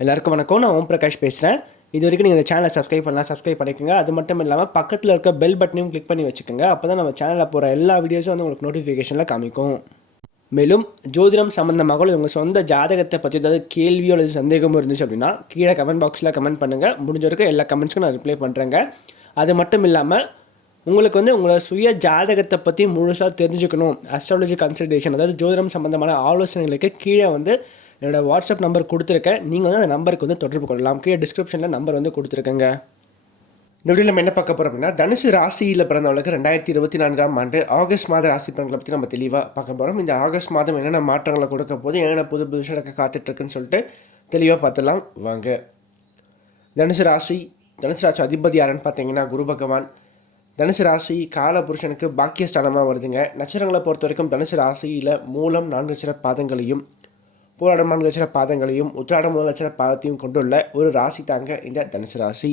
எல்லாருக்கும் வணக்கம். நான் ஓம் பிரகாஷ் பேசுகிறேன். இது வரைக்கும் நீங்கள் இந்த சேனலை சப்ஸ்கிரைப் பண்ணிக்கோங்க. அது மட்டும் இல்லாமல் பக்கத்தில் இருக்க பெல் பட்டனையும் கிளிக் பண்ணி வச்சுக்கோங்க. அப்போ தான் நம்ம சேனலில் போகிற எல்லா வீடியோஸும் வந்து உங்களுக்கு நோட்டிஃபிகேஷனில் காமிக்கும். மேலும் ஜோதிடம் சம்மந்தமாக உங்கள் சொந்த ஜாதகத்தை பற்றி ஏதாவது கேள்வியோ அல்லது சந்தேகமோ இருந்துச்சு அப்படின்னா கீழே கமெண்ட் பாக்ஸில் கமெண்ட் பண்ணுங்கள். முடிஞ்ச வரைக்கும் எல்லா கமெண்ட்ஸ்க்கும் நான் ரிப்ளை பண்ணுறேங்க. அது மட்டும் இல்லாமல் உங்களுக்கு வந்து உங்களோட சுய ஜாதகத்தை பற்றி முழுசாக தெரிஞ்சுக்கணும், அஸ்ட்ராலஜி கன்சல்டேஷன் அதாவது ஜோதிடம் சம்மந்தமான ஆலோசனைகளுக்கு கீழே வந்து என்னோடய வாட்ஸ்அப் நம்பர் கொடுத்துருக்கேன். நீங்கள் வந்து அந்த நம்பருக்கு வந்து தொடர்பு கொள்ளலாம். கீழே டிஸ்கிரிப்ஷனில் நம்பர் வந்து கொடுத்துருக்கேங்க. இந்த வீடியோவில் நம்ம என்ன பார்க்க போகிறோம் அப்படின்னா, தனுசு ராசியில் பிறந்தவங்களுக்கு 2024 ஆண்டு ஆகஸ்ட் மாத ராசி பலன்களை பற்றி நம்ம தெளிவாக பார்க்க போகிறோம். இந்த ஆகஸ்ட் மாதம் என்னென்ன மாற்றங்களை கொடுக்க போது, என்னென்ன புது விஷயம் காத்துட்ருக்குன்னு சொல்லிட்டு தெளிவாக பார்த்துலாம் வாங்க. தனுசு ராசி அதிபதி யாருன்னு பார்த்தீங்கன்னா குரு பகவான். தனுசு ராசி காலபுருஷனுக்கு பாக்கியஸ்தானமாக வருதுங்க. நட்சத்திரங்களை பொறுத்த வரைக்கும் தனுசு ராசியில் மூலம் 4 நட்சத்திர பாதங்களையும், போராடம் 4 நட்சத்திர பாதங்களையும், உத்திராடம் 3 நட்சத்திர பாதத்தையும் கொண்டுள்ள ஒரு ராசி தாங்க இந்த தனுசு ராசி.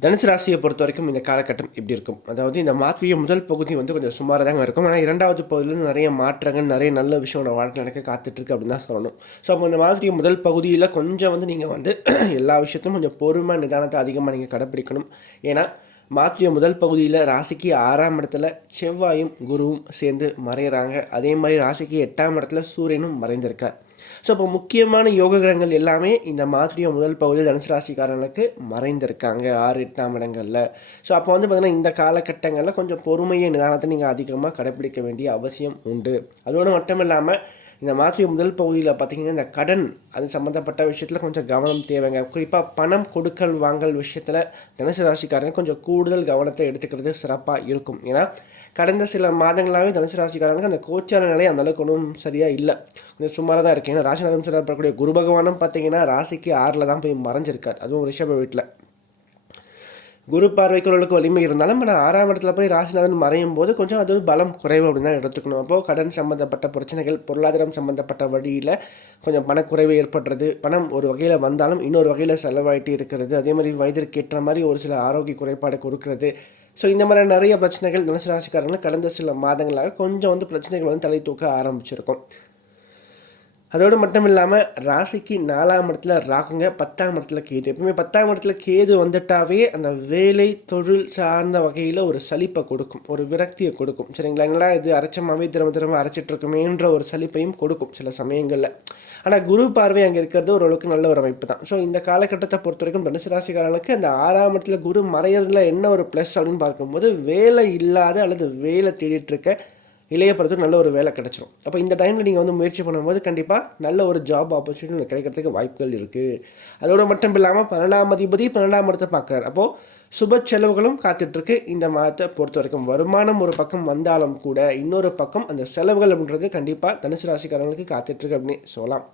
தனுசு ராசியை பொறுத்த வரைக்கும் இந்த காலகட்டம் எப்படி இருக்கும், அதாவது இந்த மாற்றிய முதல் பகுதி வந்து கொஞ்சம் சுமாராக தாங்க இருக்கும். ஆனால் இரண்டாவது பகுதியிலேருந்து நிறைய மாற்றங்கள், நிறைய நல்ல விஷயம் வாழ்க்கையில் எனக்கு காத்துட்ருக்கு அப்படின்னு தான் சொல்லணும். ஸோ அப்போ இந்த மாற்றிய முதல் பகுதியில் கொஞ்சம் வந்து நீங்கள் வந்து எல்லா விஷயத்தையும் கொஞ்சம் பொறுமை நிதானத்தை அதிகமாக நீங்கள் கடைப்பிடிக்கணும். ஏன்னா மாற்றிய முதல் பகுதியில் ராசிக்கு 6ஆம் இடத்துல செவ்வாயும் குருவும் சேர்ந்து மறைகிறாங்க. அதே மாதிரி ராசிக்கு 8ஆம் இடத்துல சூரியனும் மறைந்திருக்கார். ஸோ இப்போ முக்கியமான யோக கிரகங்கள் எல்லாமே இந்த மாற்றிய முதல் பகுதியில் தனுசு ராசிக்காரங்களுக்கு மறைந்திருக்காங்க 6, 8ஆம் இடங்களில். ஸோ அப்போ வந்து பார்த்திங்கன்னா இந்த காலகட்டங்களில் கொஞ்சம் பொறுமையை நிதானத்தை நீங்கள் அதிகமாக கடைப்பிடிக்க வேண்டிய அவசியம் உண்டு. அதோடு மட்டும் இல்லாமல் இந்த மாற்றிய முதல் பகுதியில் பார்த்திங்கன்னா இந்த கடன் அது சம்மந்தப்பட்ட விஷயத்தில் கொஞ்சம் கவனம் தேவைங்க. குறிப்பாக பணம் கொடுக்கல் வாங்கல் விஷயத்தில் தனுசு ராசிக்காரங்க கொஞ்சம் கூடுதல் கவனத்தை எடுத்துக்கிறது சிறப்பாக இருக்கும். ஏன்னா கடந்த சில மாதங்களாகவே தனுசு ராசிக்காரங்களுக்கு அந்த கோச்சார நிலை அந்தளவுக்கு ஒன்றும் சரியாக இல்லை, கொஞ்சம் சுமாராக தான் இருக்குது. ஏன்னா ராசிநாதன் சொல்லப்படக்கூடிய குரு பகவானும் பார்த்திங்கன்னா ராசிக்கு 6ல் தான் போய் மறைஞ்சிருக்கார், அதுவும் ரிஷப வீட்டில். குரு பார்வைக்குறவர்களுக்கு வலிமை இருந்தாலும் ஆனால் 6ஆம் இடத்துல போய் ராசிநாதன் மறையும் போது கொஞ்சம் அது பலம் குறைவு அப்படின்னு தான் எடுத்துக்கணும். அப்போது கடன் சம்மந்தப்பட்ட பிரச்சனைகள், பொருளாதாரம் சம்மந்தப்பட்ட வழியில் கொஞ்சம் பணக்குறைவு ஏற்படுறது, பணம் ஒரு வகையில் வந்தாலும் இன்னொரு வகையில் செலவாயிட்டு இருக்கிறது, அதே மாதிரி வயதிற்கு ஏற்ற மாதிரி ஒரு சில ஆரோக்கிய குறைபாடு கொடுக்கறது. ஸோ இந்த மாதிரி நிறைய பிரச்சனைகள் தனுசு ராசிக்காரங்களுக்கு கடந்த சில மாதங்களாக கொஞ்சம் வந்து பிரச்சனைகள் வந்து தலை தூக்க ஆரம்பிச்சிருக்கும். அதோடு மட்டும் இல்லாமல் ராசிக்கு 4ஆம் இடத்துல ராகுங்க, 10ஆம் இடத்துல கேது. எப்பவுமே 10ஆம் இடத்துல கேது வந்துட்டாவே அந்த வேலை தொழில் சார்ந்த வகையில் ஒரு சலிப்பை கொடுக்கும், ஒரு விரக்தியை கொடுக்கும். சரிங்களா, என்னடா இது அரைச்சமாகவே திரும்ப அரைச்சிட்ருக்குமேன்ற ஒரு சலிப்பையும் கொடுக்கும் சில சமயங்களில். ஆனால் குரு பார்வை அங்கே இருக்கிறது ஓரளவுக்கு நல்ல ஒரு அமைப்பு தான். ஸோ இந்த காலகட்டத்தை பொறுத்த வரைக்கும் தனுசு ராசிக்காரர்களுக்கு அந்த 6ஆம் இடத்துல குரு மறையிறதுல என்ன ஒரு ப்ளஸ் அப்படின்னு பார்க்கும்போது, வேலை இல்லாத அல்லது வேலை தேடிட்டுருக்க இளைய பருவத்துக்கு நல்ல ஒரு வேலை கிடச்சிரும். அப்போ இந்த டைமில் நீங்கள் வந்து முயற்சி பண்ணும்போது கண்டிப்பாக நல்ல ஒரு ஜாப் ஆப்பர்ச்சுனிட்டி கிடைக்கிறதுக்கு வாய்ப்புகள் இருக்குது. அதோடு மட்டும் இல்லாமல் 12ஆம் அதிபதி 12ஆம் இடத்தை பார்க்குறாரு. அப்போது சுப செலவுகளும் காத்துட்ருக்கு. இந்த மாதத்தை பொறுத்த வரைக்கும் வருமானம் ஒரு பக்கம் வந்தாலும் கூட இன்னொரு பக்கம் அந்த செலவுகள் அப்படின்றது கண்டிப்பாக தனுசு ராசிக்காரங்களுக்கு காத்துட்ருக்கு அப்படின்னு சொல்லலாம்.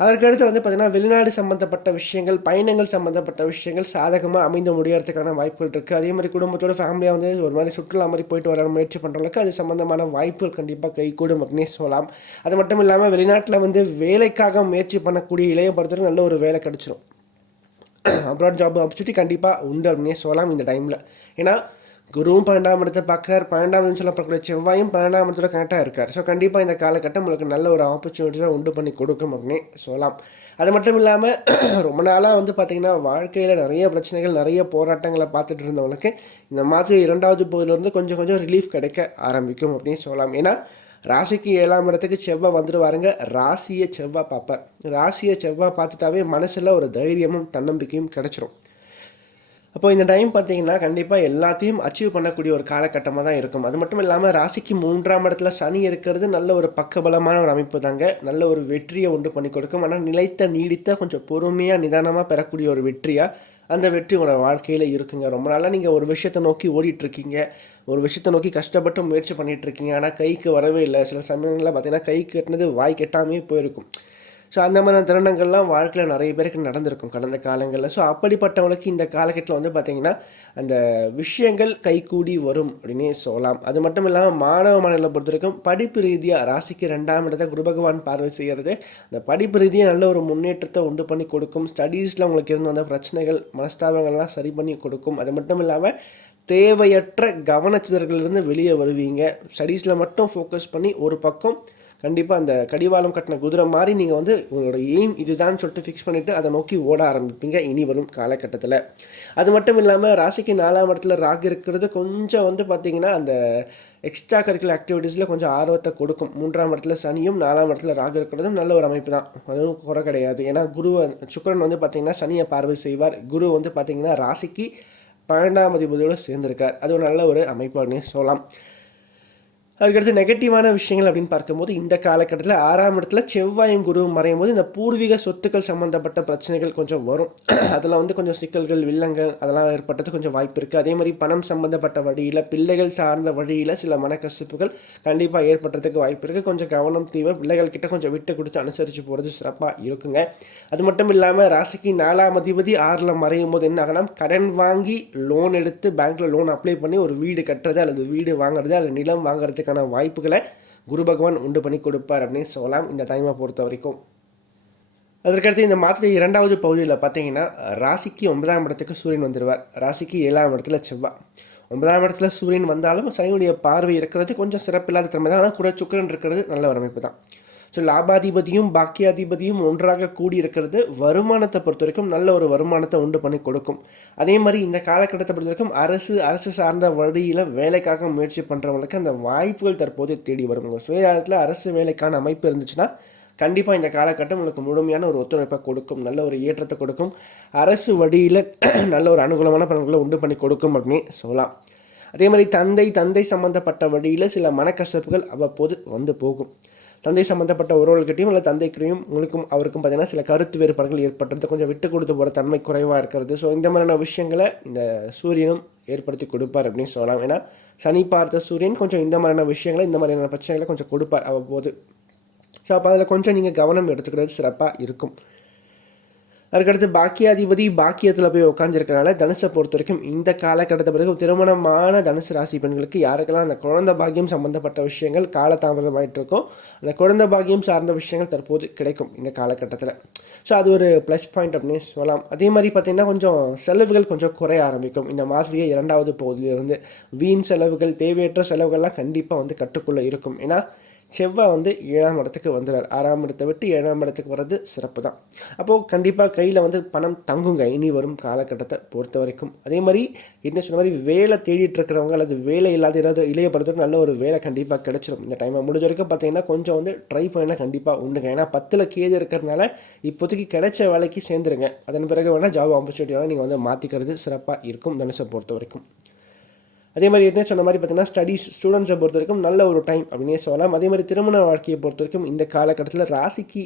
அதற்கடுத்து வந்து பார்த்திங்கன்னா வெளிநாடு சம்மந்தப்பட்ட விஷயங்கள், பயணங்கள் சம்மந்தப்பட்ட விஷயங்கள் சாதகமாக அமைந்து முடியறதுக்கான வாய்ப்புகள் இருக்குது. அதே மாதிரி குடும்பத்தோட ஃபேமிலியாக வந்து ஒரு மாதிரி சுற்றுலா மாதிரி போயிட்டு வர முயற்சி பண்ணுறவங்களுக்கு அது சம்மந்தமான வாய்ப்புகள் கண்டிப்பாக கைகூடும் அப்படின்னே சொல்லலாம். அது மட்டும் இல்லாமல் வெளிநாட்டில் வந்து வேலைக்காக முயற்சி பண்ணக்கூடிய இளைய பொறுத்தவரை நல்ல ஒரு வேலை கிடச்சிரும். அப்ராட் ஜாப் ஆப்பர்ச்சுனிட்டி கண்டிப்பாக உண்டு அப்படின்னே சொல்லலாம் இந்த டைமில். ஏன்னா குருவும் 12ஆம் இடத்தை பார்க்குறார், 12ஆம் இடம்னு சொல்லப்படக்கூடிய செவ்வாயும் 12ஆம் இடத்துல கரெக்டாக இருக்கார். ஸோ கண்டிப்பாக இந்த காலகட்டம் உங்களுக்கு நல்ல ஒரு ஆப்பர்ச்சுனிட்டியாக உண்டு பண்ணி கொடுக்கும் அப்படின்னே சொல்லலாம். அது மட்டும் இல்லாமல் ரொம்ப நாளாக வந்து பார்த்திங்கன்னா வாழ்க்கையில் நிறைய பிரச்சனைகள், நிறைய போராட்டங்களை பார்த்துட்டு இருந்தவங்களுக்கு இந்த மாதிரி 2வது பகுதியிலேருந்து கொஞ்சம் கொஞ்சம் ரிலீஃப் கிடைக்க ஆரம்பிக்கும் அப்படின்னு சொல்லலாம். ஏன்னா ராசிக்கு 7ஆம் இடத்துக்கு செவ்வாய் வந்துடுவாருங்க. ராசியை செவ்வாய் பார்ப்பார். ராசியை செவ்வாய் பார்த்துட்டாவே மனசில் ஒரு தைரியமும் தன்னம்பிக்கையும் கிடச்சிரும். அப்போ இந்த டைம் பார்த்தீங்கன்னா கண்டிப்பாக எல்லாத்தையும் அச்சீவ் பண்ணக்கூடிய ஒரு காலகட்டமாக தான் இருக்கும். அது மட்டும் இல்லாமல் ராசிக்கு 3ஆம் இடத்துல சனி இருக்கிறது நல்ல ஒரு பக்கபலமான ஒரு அமைப்பு தாங்க. நல்ல ஒரு வெற்றியை உண்டு பண்ணி கொடுக்கும். ஆனால் நிலைத்த நீடித்த கொஞ்சம் பொறுமையாக நிதானமாக பெறக்கூடிய ஒரு வெற்றியாக அந்த வெற்றி உங்களோட வாழ்க்கையில் இருக்குங்க. ரொம்ப நாளாக நீங்கள் ஒரு விஷயத்தை நோக்கி ஓடிட்டுருக்கீங்க, ஒரு விஷயத்தை நோக்கி கஷ்டப்பட்டு முயற்சி பண்ணிகிட்ருக்கீங்க, ஆனால் கைக்கு வரவே இல்லை. சில சமயங்களில் பார்த்தீங்கன்னா கை கட்டினது வாய் கெட்டாமே போயிருக்கும். ஸோ அந்த மாதிரியான தருணங்கள்லாம் வாழ்க்கையில் நிறைய பேருக்கு நடந்திருக்கும் கடந்த காலங்களில். ஸோ அப்படிப்பட்டவங்களுக்கு இந்த காலகட்டத்தில் வந்து பார்த்திங்கன்னா அந்த விஷயங்கள் கைகூடி வரும் அப்படின்னே சொல்லலாம். அது மட்டும் இல்லாமல் மாணவ மாணவர்களை பொறுத்த வரைக்கும் படிப்பு ரீதியாக ராசிக்கு 2ஆம் இடத்தை குரு பகவான் பார்வை செய்கிறது அந்த படிப்பு ரீதியாக நல்ல ஒரு முன்னேற்றத்தை உண்டு பண்ணி கொடுக்கும். ஸ்டடீஸில் உங்களுக்கு இருந்து வந்த பிரச்சனைகள், மனஸ்தாபங்கள்லாம் சரி பண்ணி கொடுக்கும். அது மட்டும் இல்லாமல் தேவையற்ற கவனச்சிதறல்களிலிருந்து வெளியே வருவீங்க. ஸ்டடீஸில் மட்டும் ஃபோக்கஸ் பண்ணி ஒரு பக்கம் கண்டிப்பாக அந்த கடிவாளம் கட்டின குதிரை மாதிரி நீங்கள் வந்து உங்களோட எய்ம் இதுதான் சொல்லிட்டு ஃபிக்ஸ் பண்ணிவிட்டு அதை நோக்கி ஓட ஆரம்பிப்பீங்க இனி வரும் காலகட்டத்தில். அது மட்டும் இல்லாமல் ராசிக்கு 4ஆம் இடத்துல ராகு இருக்கிறது கொஞ்சம் வந்து பார்த்திங்கன்னா அந்த எக்ஸ்ட்ரா கரிக்குலர் ஆக்டிவிட்டீஸில் கொஞ்சம் ஆர்வத்தை கொடுக்கும். 3ஆம் இடத்துல சனியும் 4ஆம் இடத்துல ராகு இருக்கிறதும் நல்ல ஒரு அமைப்பு தான், அதுவும் குறை கிடையாது. ஏன்னா சுக்கிரன் வந்து பார்த்திங்கன்னா சனியை பார்வை செய்வார். குரு வந்து பார்த்திங்கன்னா ராசிக்கு 12ஆம் அதிபதியோடு சேர்ந்திருக்கார். அது ஒரு நல்ல ஒரு அமைப்பானே சொல்லலாம். அதுக்கடுத்து நெகட்டிவான விஷயங்கள் அப்படின்னு பார்க்கும்போது இந்த காலகட்டத்தில் 6ஆம் இடத்துல செவ்வாயும் குருவும் மறையும் போது இந்த பூர்வீக சொத்துக்கள் சம்மந்தப்பட்ட பிரச்சனைகள் கொஞ்சம் வரும். அதில் வந்து கொஞ்சம் சிக்கல்கள் வில்லங்கள் அதெல்லாம் ஏற்பட்டது கொஞ்சம் வாய்ப்பு இருக்குது. அதே மாதிரி பணம் சம்மந்தப்பட்ட வழியில் பிள்ளைகள் சார்ந்த வழியில் சில மனக்கசப்புகள் கண்டிப்பாக ஏற்படுறதுக்கு வாய்ப்பு இருக்குது. கொஞ்சம் கவனம் தேவை. பிள்ளைகள் கிட்ட கொஞ்சம் விட்டு கொடுத்து அனுசரித்து போகிறது சிறப்பாக இருக்குங்க. அது மட்டும் இல்லாமல் ராசிக்கு 4ஆம் அதிபதி 6ல் மறையும் போது என்ன ஆகலாம், கடன் வாங்கி லோன் எடுத்து பேங்க்கில் லோன் அப்ளை பண்ணி ஒரு வீடு கட்டுறது அல்லது வீடு வாங்குறது அல்லது நிலம் வாங்குறதுக்கான வாய்ப்புகளை குரு பகவான் உண்டு பண்ணி கொடுப்பார் அப்படின்னு சொல்லலாம் இந்த டைமை பொறுத்த வரைக்கும். அதற்கடுத்து இந்த மாதத்துடைய 2வது பகுதியில் பார்த்தீங்கன்னா ராசிக்கு 9ஆம் இடத்துக்கு சூரியன் வந்துடுவார். ராசிக்கு 7ஆம் இடத்துல செவ்வாய். 9ஆம் இடத்துல சூரியன் வந்தாலும் சனியுடைய பார்வை இருக்கிறது கொஞ்சம் சிறப்பில்லாத தன்மை தான். ஆனால் கூட சுக்கிரன் இருக்கிறது நல்ல ஒரு அமைப்பு தான். ஸோ லாபாதிபதியும் பாக்கியாதிபதியும் ஒன்றாக கூடி இருக்கிறது வருமானத்தை பொறுத்த வரைக்கும் நல்ல ஒரு வருமானத்தை உண்டு பண்ணி கொடுக்கும். அதே மாதிரி இந்த காலகட்டத்தை பொறுத்த வரைக்கும் அரசு சார்ந்த வழியில் வேலைக்காக முயற்சி பண்ணுறவங்களுக்கு அந்த வாய்ப்புகள் தற்போது தேடி வருங்க. சுயஜாதத்தில் அரசு வேலைக்கான அமைப்பு இருந்துச்சுன்னா கண்டிப்பாக இந்த காலகட்டம் உங்களுக்கு முழுமையான ஒரு ஒத்துழைப்பை கொடுக்கும், நல்ல ஒரு ஏற்றத்தை கொடுக்கும். அரசு வழியில் நல்ல ஒரு அனுகூலமான பலன்களை உண்டு பண்ணி கொடுக்கும் அப்படின்னு சொல்லலாம். அதே மாதிரி தந்தை சம்மந்தப்பட்ட வழியில் சில மனக்கசப்புகள் அவ்வப்போது வந்து போகும். தந்தை சம்மந்தப்பட்ட உறவுகள்கிட்டையும் இல்லை தந்தைக்கிட்டையும் உங்களுக்கும் அவருக்கும் பார்த்தீங்கன்னா சில கருத்து வேறுபாடுகள் ஏற்படுறது, கொஞ்சம் விட்டு கொடுத்து போகிற தன்மை குறைவாக இருக்கிறது. ஸோ இந்த மாதிரியான விஷயங்களை இந்த சூரியனும் ஏற்படுத்தி கொடுப்பார் அப்படின்னு சொல்லலாம். ஏன்னா சனி பார்த்த சூரியன் கொஞ்சம் இந்த மாதிரியான விஷயங்களை இந்த மாதிரியான பிரச்சனைகளை கொஞ்சம் கொடுப்பார் அவ்வப்போது. ஸோ அப்போ அதில் கொஞ்சம் நீங்கள் கவனம் எடுத்துக்கிறது சிறப்பாக இருக்கும். அதுக்கடுத்து பாக்கியாதிபதி பாக்கியத்தில் போய் உட்காந்துருக்கனால தனுசை பொறுத்த வரைக்கும் இந்த காலகட்டத்தை பிறகு திருமணமான தனுசு ராசி பெண்களுக்கு யாருக்கெல்லாம் அந்த குழந்தை பாக்கியம் சம்மந்தப்பட்ட விஷயங்கள் காலதாமதமாயிட்டு இருக்கோ அந்த குழந்தை பாக்கியம் சார்ந்த விஷயங்கள் தற்போது கிடைக்கும் இந்த காலகட்டத்தில். ஸோ அது ஒரு ப்ளஸ் பாயிண்ட் அப்படின்னு சொல்லலாம். அதே மாதிரி பார்த்திங்கன்னா கொஞ்சம் செலவுகள் கொஞ்சம் குறைய ஆரம்பிக்கும் இந்த மாதிரியே 2வது பகுதியிலிருந்து. வீண் செலவுகள் தேவையற்ற செலவுகள்லாம் கண்டிப்பாக வந்து கட்டுக்குள்ளே இருக்கும். ஏன்னா செவ்வாய் வந்து 7ஆம் இடத்துக்கு வந்துடுறார். 6ஆம் இடத்தை விட்டு 7ஆம் இடத்துக்கு வர்றது சிறப்பு தான். அப்போது கண்டிப்பாக கையில் வந்து பணம் தங்குங்க இனி வரும் காலகட்டத்தை பொறுத்த வரைக்கும். அதே மாதிரி என்ன சொன்ன மாதிரி வேலை தேடிட்டு இருக்கிறவங்க அல்லது வேலை இல்லாத ஏதாவது இளைய படுத்துட்டு நல்ல ஒரு வேலை கண்டிப்பாக கிடைச்சிடும் இந்த டைமை. முடிஞ்ச வரைக்கும் பார்த்தீங்கன்னா கொஞ்சம் வந்து ட்ரை பண்ணால் கண்டிப்பாக உண்டுங்க. ஏன்னா 10ல் கேது இருக்கிறதுனால இப்போதைக்கு கிடைச்ச வேலைக்கு சேர்ந்துருங்க. அதன் பிறகு வேணால் ஜாப் ஆப்பர்ச்சுனிட்டியாக நீங்கள் வந்து மாற்றிக்கிறது சிறப்பாக இருக்கும் தனுசை பொறுத்த வரைக்கும். அதே மாதிரி என்ன சொன்ன மாதிரி பார்த்தீங்கன்னா ஸ்டூடெண்ட்ஸை பொறுத்த வரைக்கும் நல்ல ஒரு டைம் அப்படின்னே சொல்லலாம். அதே மாதிரி திருமண வாழ்க்கையை பொறுத்த வரைக்கும் இந்த காலகட்டத்தில் ராசிக்கு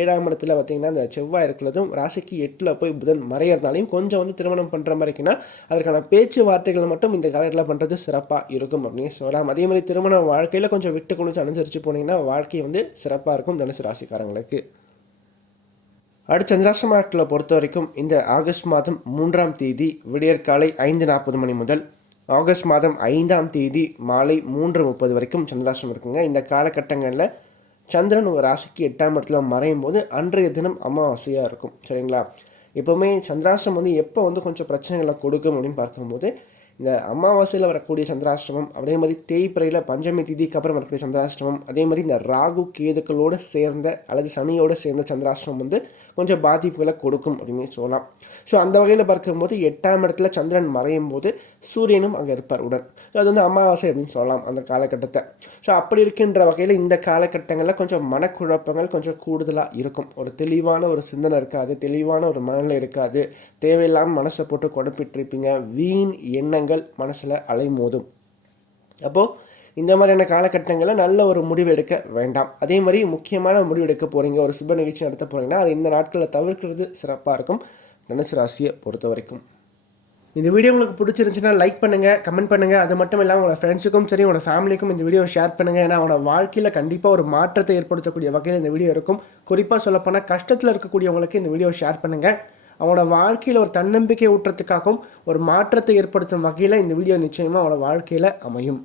7ஆம் இடத்துல பார்த்திங்கன்னா அந்த செவ்வாய் இருக்கிறதும் ராசிக்கு 8ல் போய் புதன் மறையிறதுனாலையும் கொஞ்சம் வந்து திருமணம் பண்ணுற மாதிரிக்குன்னா அதற்கான பேச்சுவார்த்தைகள் மட்டும் இந்த காலகட்டத்தில் பண்ணுறது சிறப்பாக இருக்கும் அப்படின்னு சொல்லலாம். அதே மாதிரி திருமண வாழ்க்கையில் கொஞ்சம் விட்டு கொடுத்து அனுசரித்து போனீங்கன்னா வாழ்க்கை வந்து சிறப்பாக இருக்கும் தனுசு ராசிக்காரங்களுக்கு. அடுத்த சந்திராஷ்டமத்தில் பொறுத்த வரைக்கும் இந்த ஆகஸ்ட் மாதம் 3ஆம் தேதி விடியற்காலை 5:40 மணி முதல் ஆகஸ்ட் மாதம் 5ஆம் தேதி மாலை 3:30 வரைக்கும் சந்திராஷ்டிரம் இருக்குங்க. இந்த காலகட்டங்களில் சந்திரன் உங்கள் ராசிக்கு 8ஆம் இடத்துல மறையும் போது அன்றைய தினம் அமாவாசையாக இருக்கும். சரிங்களா? எப்போவுமே சந்திராஷ்டிரம் வந்து எப்போ வந்து கொஞ்சம் பிரச்சனைகளை கொடுக்கும் அப்படின்னு பார்க்கும்போது இந்த அமாவாசையில் வரக்கூடிய சந்திராஷ்டிரமம், அதே மாதிரி தேய்பிறையில் பஞ்சமி திதிக்கு அப்புறம் வரக்கூடிய சந்திராஷ்டிரமம், அதே மாதிரி இந்த ராகு கேதுக்களோடு சேர்ந்த அல்லது சனியோடு சேர்ந்த சந்திராஷ்டிரமம் வந்து கொஞ்சம் பாதிப்புகளை கொடுக்கும் அப்படின்னு சொல்லலாம். ஸோ அந்த வகையில் பார்க்கும்போது 8ஆம் இடத்துல சந்திரன் மறையும் போது சூரியனும் அங்கே இருப்பார் உடன். ஸோ அது வந்து அமாவாசை அப்படின்னு சொல்லலாம் அந்த காலகட்டத்தை. ஸோ அப்படி இருக்கின்ற வகையில் இந்த காலகட்டங்களில் கொஞ்சம் மனக்குழப்பங்கள் கொஞ்சம் கூடுதலாக இருக்கும். ஒரு தெளிவான ஒரு சிந்தனை இருக்காது, தெளிவான ஒரு மனநிலை இருக்காது, தேவையில்லாமல் மனசை போட்டு குழப்பிட்டுருப்பீங்க, வீண் எண்ணங்கள் மனசில் அலைமோதும். அப்போது இந்த மாதிரியான காலகட்டங்களில் நல்ல ஒரு முடிவு எடுக்க வேண்டாம். அதே மாதிரி முக்கியமான முடிவு எடுக்க போகிறீங்க, ஒரு சுப நிகழ்ச்சி நடத்த போகிறீங்கன்னா அது இந்த நாட்களில் தவிர்க்கிறது சிறப்பாக இருக்கும் தனுசு ராசியை பொறுத்த வரைக்கும். இந்த வீடியோ உங்களுக்கு பிடிச்சிருந்துச்சுன்னா லைக் பண்ணுங்கள், கமெண்ட் பண்ணுங்கள். அது மட்டும் இல்லாமல் உங்களோட ஃப்ரெண்ட்ஸுக்கும் சரி உங்களோட ஃபேமிலிக்கும் இந்த வீடியோ ஷேர் பண்ணுங்கள். ஏன்னா அவனோட வாழ்க்கையில் கண்டிப்பாக ஒரு மாற்றத்தை ஏற்படுத்தக்கூடிய வகையில் இந்த வீடியோ இருக்கும். குறிப்பாக சொல்லப்போனால் கஷ்டத்தில் இருக்கக்கூடியவங்களுக்கு இந்த வீடியோ ஷேர் பண்ணுங்கள். அவனோட வாழ்க்கையில் ஒரு தன்னம்பிக்கை ஊட்டுறதுக்காகவும் ஒரு மாற்றத்தை ஏற்படுத்தும் வகையில் இந்த வீடியோ நிச்சயமாக அவனோட வாழ்க்கையில் அமையும்.